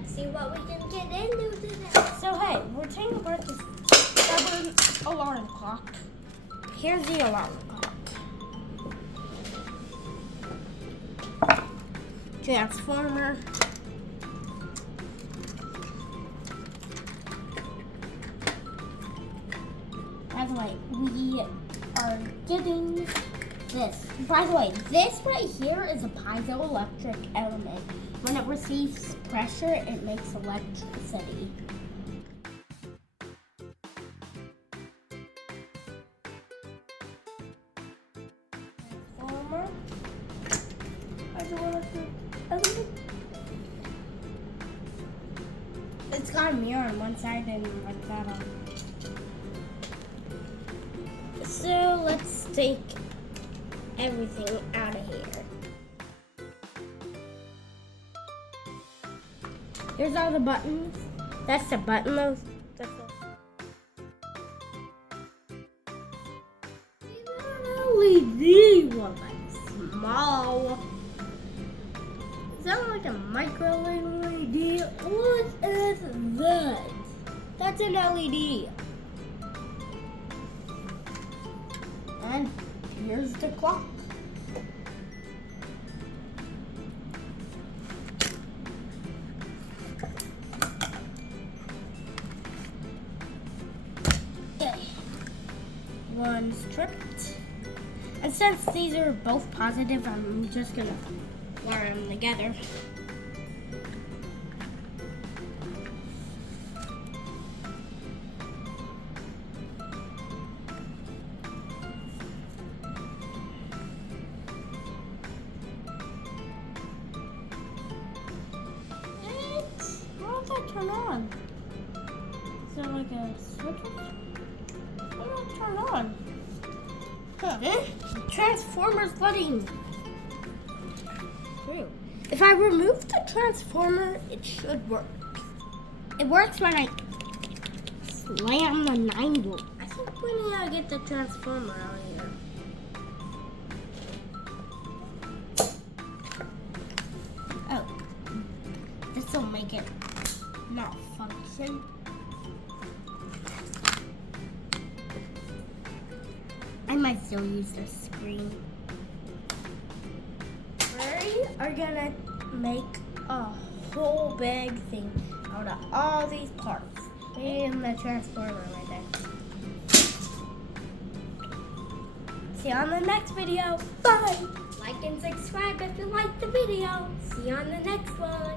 let's see what we can get into today. So hey, we're taking apart this stubborn alarm clock. Here's the alarm clock. Transformer. By the way, we are getting this. By the way, this right here is a piezoelectric element. When it receives pressure, it makes electricity. Transformer. It's got a mirror on one side and like that on. So let's take everything out of here. Here's all the buttons. That's the button load. LED one, like small. Is that like a micro LED? What is that? That's an LED. And here's the clock. Okay. One's tripped. And since these are both positive, I'm just gonna wire them together. Turn on? Is there like a switch? What do I turn on? Transformer's letting through. If I remove the transformer, it should work. It works when I slam the 9 volt. I think we need to get the transformer out here. Oh, this will make it not function. I might still use the screen. We are gonna make a whole big thing out of all these parts. And the transformer right there. See you on the next video. Bye! Like and subscribe if you liked the video. See you on the next one.